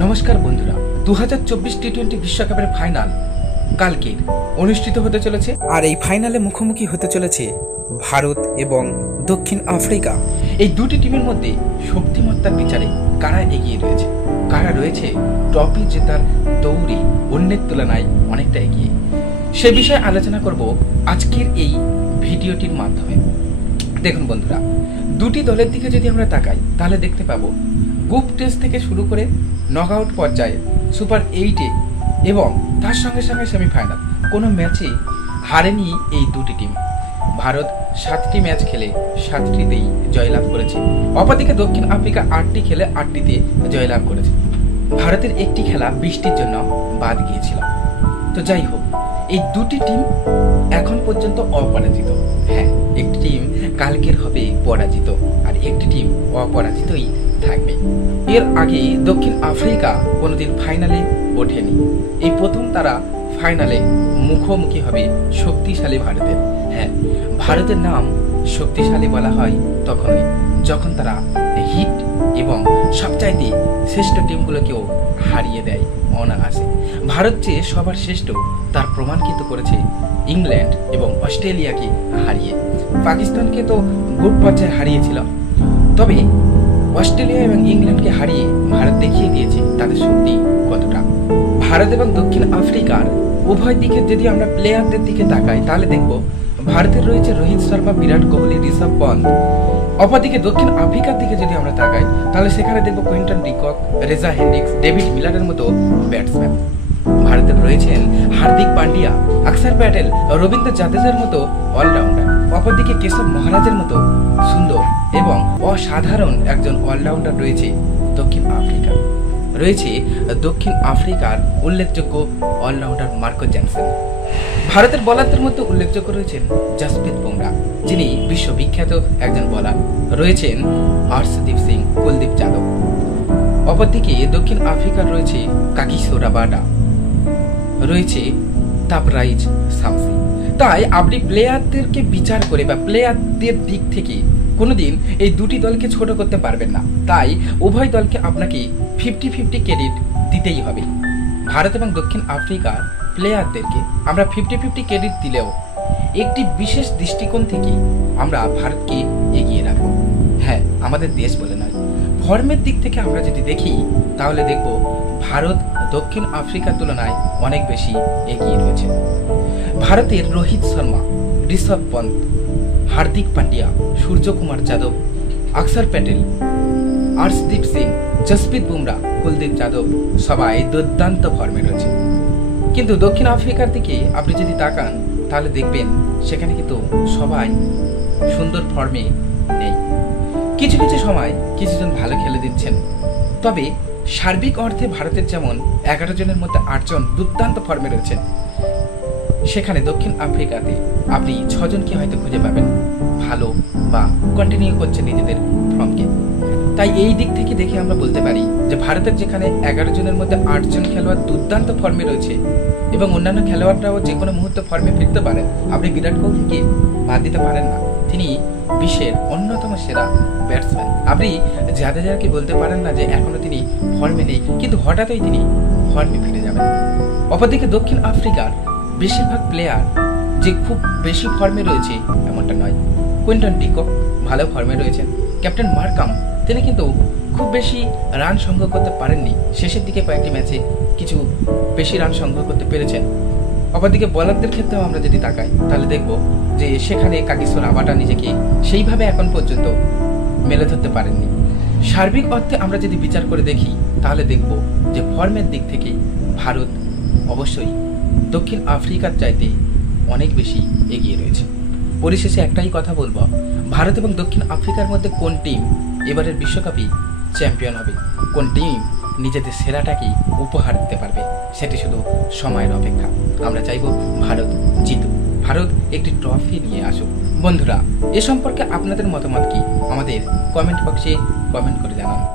নমস্কার বন্ধুরা, 2024 টি20 বিশ্বকাপের ফাইনাল কালকে অনুষ্ঠিত হতে চলেছে। আর এই ফাইনালে মুখোমুখি হতে চলেছে ভারত এবং দক্ষিণ আফ্রিকা। এই দুটি টিমের মধ্যে শক্তিমত্তার বিচারে কারা এগিয়ে রয়েছে, কারা রয়েছে ট্রফি জেতার দৌড়ে অন্যের তুলনায় অনেকটা এগিয়ে, সে বিষয়ে আলোচনা করব আজকের এই ভিডিওটির মাধ্যমে। দেখুন বন্ধুরা, দুটি দলের দিকে যদি আমরা তাকাই তাহলে দেখতে পাবো গ্রুপ টেস্ট থেকে শুরু করে নকআউট পর্যায়ে সুপার 8-এ এবং তার সঙ্গে সঙ্গে সেমিফাইনাল কোনো ম্যাচে হারেনি এই দুটি টিম। ভারত 7টি ম্যাচ খেলে 7টিতেই জয়লাভ করেছে, অপরদিকে দক্ষিণ আফ্রিকা 8টি খেলে 8টিতে জয়লাভ করেছে। ভারতের একটি খেলা বৃষ্টির জন্য বাদ গিয়েছিল। তো যাই হোক, এই দুটি টিম এখন পর্যন্ত অপরাজিত। হ্যাঁ, একটি টিম কালকের হবে পরাজিত আর একটি টিম অপরাজিতই থাকবে। এর আগে দক্ষিণ আফ্রিকা কোনোদিন ফাইনালে ওঠেনি, এই প্রথম তারা ফাইনালে মুখোমুখি হবে শক্তিশালী ভারতের। হ্যাঁ, ভারতের নাম শক্তিশালী বলা হয় তখনই যখন তারা হিট এবং সবচাইতে শ্রেষ্ঠ টিমগুলোকেও হারিয়ে দেয় অনায়াসে। ভারত যে সবার শ্রেষ্ঠ তার প্রমাণ কিন্তু করেছে ইংল্যান্ড এবং অস্ট্রেলিয়াকে হারিয়ে। পাকিস্তানকে তো গ্রুপ পর্যায়ে হারিয়েছিল, তবে অস্ট্রেলিয়া এবং ইংল্যান্ডকে হারিয়ে ভারত দেখিয়ে দিয়েছে তাদের শক্তি কতটা। ভারত এবং দক্ষিণ আফ্রিকার উভয় দিকে যদি আমরা প্লেয়ারদের দিকে তাকাই তাহলে দেখব ভারতের রয়েছে রোহিত শর্মা, বিরাট কোহলি, ঋষভ পন্ত। অপরদিকে দক্ষিণ আফ্রিকার দিকে যদি আমরা তাকাই তাহলে সেখানে দেখব Quinton de Kock, Reeza Hendricks, David মিলারের মতো ব্যাটসম্যান। ভারতের রয়েছেন হার্দিক পান্ডিয়া, অক্ষর প্যাটেল, রবীন্দ্র জাদেজার মতো অলরাউন্ডার। অপরদিকে কেশব মহারাজের মতো সুন্দর এবং অসাধারণ একজন অলরাউন্ডার রয়েছে দক্ষিণ আফ্রিকা। রয়েছে দক্ষিণ আফ্রিকার উল্লেখযোগ্য অলরাউন্ডার মার্কো জ্যানসেন। ভারতের বোলারদের মধ্যে উল্লেখযোগ্য রয়েছেন জসপ্রীত বুমরা, যিনি বিশ্ববিখ্যাত একজন বোলার। রয়েছেন হর্ষদীপ সিং, কুলদীপ যাদব। অপরদিকে দক্ষিণ আফ্রিকার রয়েছে কাগিসো রাবাডা, রয়েছে তাপরাইজ শামসি। তাই আপনি প্লেয়ারদেরকে বিচার করে বা প্লেয়ারদের দিক থেকে কোনোদিন এই দুটি দলকে ছোট করতে পারবেন না। তাই উভয় দলকে আপনাকে 50-50 ক্রেডিট দিতেই হবে। ভারত এবং দক্ষিণ আফ্রিকার প্লেয়ারদেরকে আমরা 50-50 ক্রেডিট দিলেও একটি বিশেষ দৃষ্টিকোণ থেকে আমরা ভারতকে এগিয়ে রাখবো। হ্যাঁ, আমাদের দেশ বলে নয়, ফর্মের দিক থেকে আমরা যদি দেখি তাহলে দেখব ভারত দক্ষিণ আফ্রিকার তুলনায় অনেক বেশি এগিয়ে রয়েছে। ভারতের রোহিত শর্মা, ঋষভ পন্ত, হার্দিক পান্ডিয়া, সূর্যকুমার যাদব, অক্ষর প্যাটেল, হর্ষদীপ সিং, জসপ্রীত বুমরা, কুলদীপ যাদব সবাই দুর্দান্ত ফর্মে রয়েছে। কিন্তু দক্ষিণ আফ্রিকার দিকে আপনি যদি তাকান তাহলে দেখবেন সেখানে কিন্তু সবাই সুন্দর ফর্মে নেই। কিছু কিছু সময় কিছুজন ভালো খেলে দিচ্ছেন, তবে সার্বিক অর্থে ভারতের যেমন 11 জনের মধ্যে 8 জন দুর্দান্ত ফর্মে রয়েছেন, সেখানে দক্ষিণ আফ্রিকাতে আপনি 6 জনকে হয়তো খুঁজে পাবেন ভালো বা কন্টিনিউ করছে নিজেদের ফর্মকে। তাই এই দিক থেকে দেখে আমরা বলতে পারি যে ভারতের যেখানে 11 জনের মধ্যে 8 জন খেলোয়াড় দুর্দান্ত ফর্মে রয়েছে এবং অন্যান্য খেলোয়াড়রাও যে কোনো মুহূর্তে ফর্মে ফিরতে পারেন, আপনি বিরাট কোহলিকে বাদ দিতে পারেন না। তিনি বিশ্বের অন্যতম সেরা ব্যাটসম্যান। আপনি জাদেজাকে বলতে পারেন না যে এখনো তিনি ফর্মে নেই, কিন্তু হঠাৎই তিনি ফর্মে ফিরে যাবেন। অপরদিকে দক্ষিণ আফ্রিকার বেশিরভাগ প্লেয়ার যে খুব বেশি ফর্মে রয়েছে এমনটা নয়। কুইন্টন ডিকক ভালো ফর্মে রয়েছেন। ক্যাপ্টেন মার্কাম তিনি কিন্তু খুব বেশি রান সংগ্রহ করতে পারেননি, শেষের দিকে কয়েকটি ম্যাচে কিছু বেশি রান সংগ্রহ করতে পেরেছেন। অপরদিকে বোলারদের ক্ষেত্রেও আমরা যদি তাকাই তাহলে দেখব যে সেখানে কাগিসো রাবাডা নিজেকে সেইভাবে এখন পর্যন্ত মেলে ধরতে পারেননি। সার্বিক অর্থে আমরা যদি বিচার করে দেখি তাহলে দেখব যে ফর্মের দিক থেকে ভারত অবশ্যই দক্ষিণ আফ্রিকার চাইতে অনেক বেশি এগিয়ে রয়েছে। পরিশেষে একটাই কথা বলবো, ভারত এবং দক্ষিণ আফ্রিকার মধ্যে কোন টিম এবারের বিশ্বকাপে চ্যাম্পিয়ন হবে, কোন টিম নিজেদের সেরাটাকেই উপহার দিতে পারবে, সেটি শুধু সময়ের অপেক্ষা। আমরা চাইব ভারত জিতুক, ভারত একটি ট্রফি নিয়ে আসুক। বন্ধুরা, এ সম্পর্কে আপনাদের মতামত কি আমাদের কমেন্ট বক্সে কমেন্ট করে জানান।